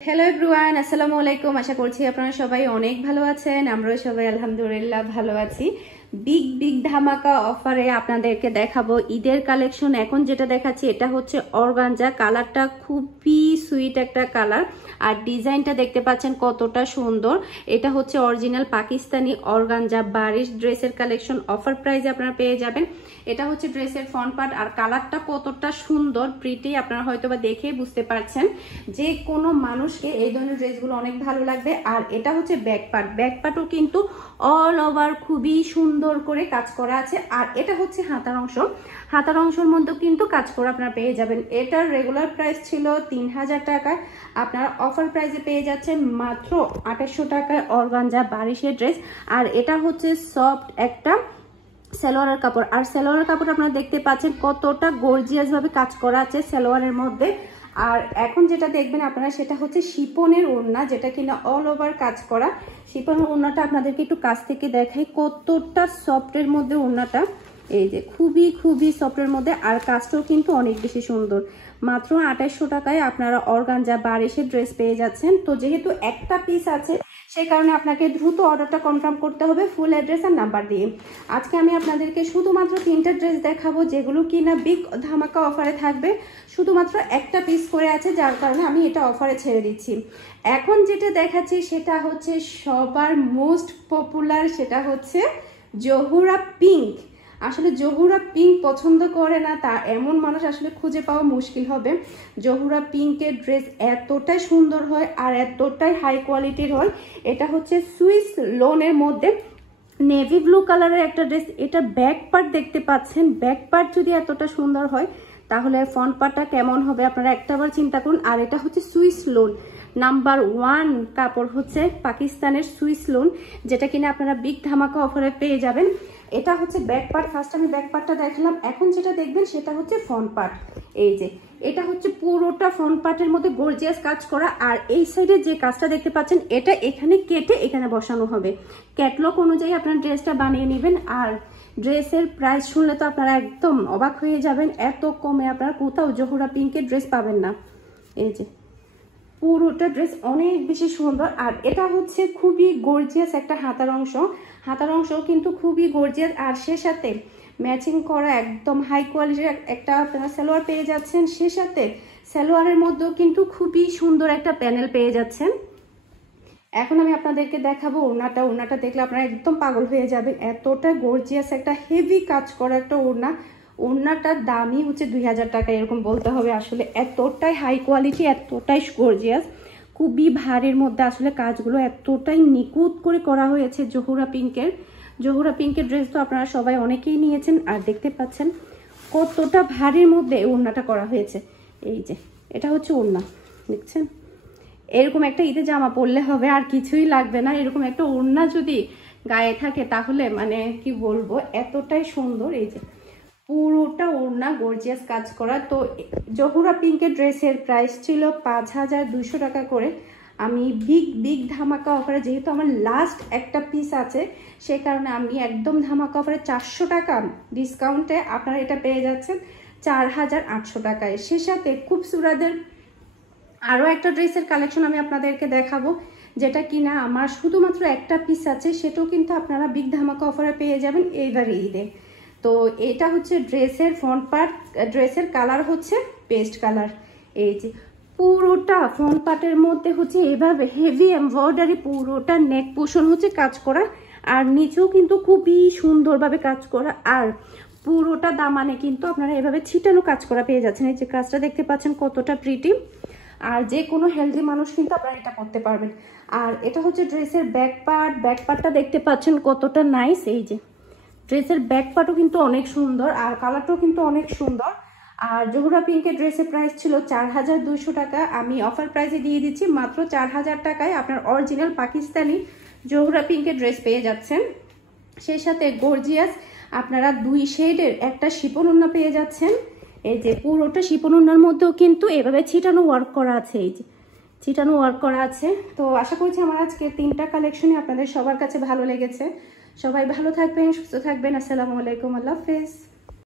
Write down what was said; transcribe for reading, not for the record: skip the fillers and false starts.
Hello everyone, আসসালামু আলাইকুম। আশা করছি আপনারা সবাই অনেক ভালো আছেন। আমরাও সবাই আলহামদুলিল্লাহ ভালো আছি। বিগ ধামাকা অফারে আপনাদেরকে দেখাবো ঈদের কালেকশন। এখন যেটা দেখাচ্ছি এটা হচ্ছে অর্গানজা। কালারটা খুবই সুইট একটা কালার, আর ডিজাইনটা দেখতে পাচ্ছেন কতটা সুন্দর। এটা হচ্ছে অরিজিনাল পাকিস্তানি অর্গানজা বারিশ ড্রেসের কালেকশন। অফার প্রাইসে আপনারা পেয়ে যাবেন। এটা হচ্ছে ড্রেসের ফ্রন্ট পার্ট, আর কালারটা কতটা সুন্দর প্রিটি আপনারা হয়তো বা দেখে বুঝতে পারছেন। যে কোনো মানুষকে এই ধরনের ড্রেসগুলো অনেক ভালো লাগবে। আর এটা হচ্ছে ব্যাক পার্টও কিন্তু অল ওভার খুবই সুন্দর করে কাজ করা আছে। আর এটা হচ্ছে হাতার অংশের মধ্যে কিন্তু কাজ করে আপনারা পেয়ে যাবেন। এটার রেগুলার প্রাইস ছিল 3000 টাকায়, আপনারা অফার প্রাইসে পেয়ে যাচ্ছেন মাত্র 2800 টাকায় অর্গানজা বারিশের ড্রেস। আর এটা হচ্ছে সফট একটা সালোয়ারের কাপড়, আর সালোয়ারের কাপড় আপনারা দেখতে পাচ্ছেন কতটা গর্জিয়াস ভাবে কাজ করা আছে সালোয়ারের মধ্যে। আর এখন যেটা দেখবেন আপনারা সেটা হচ্ছে শিপনের ওড়না, যেটা কিনা অল ওভার কাজ করা। শিপনের ওড়নাটা আপনাদেরকে একটু কাছ থেকে দেখাই কতটা সফটের মধ্যে ওড়নাটা। এই যে খুবই সফটের মধ্যে, আর কাজটাও কিন্তু অনেক বেশি সুন্দর। মাত্র 2800 টাকায় আপনারা অর্গানজা বারিশের ড্রেস পেয়ে যাচ্ছেন। তো যেহেতু একটা পিস আছে সেই কারণে আপনাকে দ্রুত অর্ডারটা কনফার্ম করতে হবে ফুল অ্যাড্রেস আর নাম্বার দিয়ে। আজকে আমি আপনাদেরকে শুধুমাত্র 3টা ড্রেস দেখাবো, যেগুলো কিনা বিগ ধামাকা অফারে থাকবে। শুধুমাত্র একটা পিস করে আছে, যার কারণে আমি এটা অফারে ছেড়ে দিচ্ছি। এখন যেটা দেখাচ্ছি সেটা হচ্ছে সবার মোস্ট পপুলার, সেটা হচ্ছে জহুরা পিঙ্ক। আসলে জহুরা পিঙ্ক পছন্দ করে না তা এমন মানুষ আসলে খুঁজে পাওয়া মুশকিল হবে। জহুরা পিঙ্কের ড্রেস এতটাই সুন্দর হয় আর এতটাই হাই কোয়ালিটির হয়। এটা হচ্ছে সুইস লোনের মধ্যে নেভি ব্লু কালারের একটা ড্রেস। এটা ব্যাক পার্ট দেখতে পাচ্ছেন, ব্যাক পার্ট যদি এতটা সুন্দর হয় তাহলে ফ্রন্ট পার্টটা কেমন হবে আপনারা একটাবার চিন্তা করুন। আর এটা হচ্ছে সুইস লোন নাম্বার 1 কাপড় হচ্ছে পাকিস্তানের সুইস লোন, যেটা কিনা আপনারা বিগ ধামাকা অফারে পেয়ে যাবেন। এটা হচ্ছে ব্যাক পার্ট। ফার্স্ট আমি ব্যাক পার্টটা দেখালাম, এখন যেটা দেখবেন সেটা হচ্ছে ফ্রন্ট পার্ট। এই যে এটা হচ্ছে পুরোটা ফ্রন্ট পার্টের মধ্যে গর্জিয়াস কাজ করা। আর এই সাইডে যে কাজটা দেখতে পাচ্ছেন এটা এখানে কেটে এখানে বসানো হবে। ক্যাটলগ অনুযায়ী আপনারা ড্রেসটা বানিয়ে নেবেন। আর ড্রেসের প্রাইস শুনলে তো আপনারা একদম অবাক হয়ে যাবেন, এত কমে আপনারা কোথাও জহুরা পিঙ্কের ড্রেস পাবেন না। এই যে পুরোটা ড্রেস অনেক বেশি সুন্দর। আর এটা হচ্ছে খুবই গর্জিয়াস একটা হাতার অংশ কিন্তু খুবই গর্জিয়াস। আর সে সাথে ম্যাচিং করা একদম হাই কোয়ালিটির একটা আপনারা সালোয়ার পেয়ে যাচ্ছেন। সে সাথে সালোয়ারের মধ্যেও কিন্তু খুবই সুন্দর একটা প্যানেল পেয়ে যাচ্ছেন। এখন আমি আপনাদেরকে দেখাবো ওড়নাটা দেখলে আপনারা একদম পাগল হয়ে যাবেন। এতটা গর্জিয়াস একটা হেভি কাজ করা একটা ওড়নাটার দামই হচ্ছে 2000 টাকা এরকম বলতে হবে। আসলে এতটাই হাই কোয়ালিটি, এতটাই গর্জিয়াস, খুবই ভারীর মধ্যে আসলে কাজগুলো এতটাই নিখুঁত করে করা হয়েছে। জহুরা পিঙ্কের ড্রেস তো আপনারা সবাই অনেকেই নিয়েছেন, আর দেখতে পাচ্ছেন কতটা ভারীর মধ্যে ওড়নাটা করা হয়েছে। এই যে এটা হচ্ছে ওড়না, দেখছেন? এরকম একটা ঈদে জামা পরলে হবে, আর কিছুই লাগবে না। এরকম একটা ওড়না যদি গায়ে থাকে তাহলে মানে কি বলবো, এতটাই সুন্দর। এই যে পুরোটা ওড়না গর্জিয়াস কাজ করা। তো জহুরা পিঙ্কের ড্রেসের প্রাইস ছিল 5200 টাকা করে। আমি বিগ ধামাকা অফারে, যেহেতু আমার লাস্ট একটা পিস আছে সে কারণে আমি একদম ধামাকা অফারে 400 টাকা ডিসকাউন্টে আপনারা এটা পেয়ে যাচ্ছেন 4800 টাকায়। সে সাথে খুব সুরাদের আরও একটা ড্রেসের কালেকশন আমি আপনাদেরকে দেখাবো, যেটা কিনা আমার শুধুমাত্র একটা পিস আছে, সেটাও কিন্তু আপনারা বিগ ধামাকা অফারে পেয়ে যাবেন এইবারে ঈদে। তো এটা হচ্ছে ড্রেসের ফ্রন্ট পার্ট, ড্রেসের কালার হচ্ছে পেস্ট কালার। এই যে পুরোটা ফ্রন্ট পার্টের মধ্যে হচ্ছে এভাবে হেভি এমব্রয়ডারি, পুরোটা নেক পোর্শন হচ্ছে কাজ করা, আর নিচেও কিন্তু খুবই সুন্দরভাবে কাজ করা। আর পুরোটা দামানে কিন্তু আপনারা এভাবে ছিটানো কাজ করা পেয়ে যাচ্ছেন। এই যে কাজটা দেখতে পাচ্ছেন কতটা প্রিটি, আর যে কোনো হেলদি মানুষ কিন্তু আপনারা এটা করতে পারবেন। আর এটা হচ্ছে ড্রেসের ব্যাক পার্টটা দেখতে পাচ্ছেন কতটা নাইস। এই যে ড্রেসের ব্যাক পার্টও কিন্তু অনেক সুন্দর, আর কালারটাও কিন্তু অনেক সুন্দর। আর জহুরা পিঙ্কের ড্রেসের প্রাইস ছিল 4200 টাকা, আমি অফার প্রাইসে দিয়ে দিচ্ছি মাত্র 4000 টাকায় আপনার অরিজিনাল পাকিস্তানি জহুরা পিঙ্কের ড্রেস পেয়ে যাচ্ছেন। সেই সাথে গর্জিয়াস আপনারা 2 শেডের একটা শিপন ওড়না পেয়ে যাচ্ছেন। এই যে পুরোটা শিপন ওড়নার মধ্যেও কিন্তু এভাবে ছিটানো ওয়ার্ক করা আছে। এই যে ছিটানো ওয়ার্ক করা আছে। তো আশা করছি আমার আজকে 3টা কালেকশনই আপনাদের সবার কাছে ভালো লেগেছে। সবাই ভালো থাকবেন, সুস্থ থাকবেন। আসসালামু আলাইকুম, আল্লাহ হাফেজ।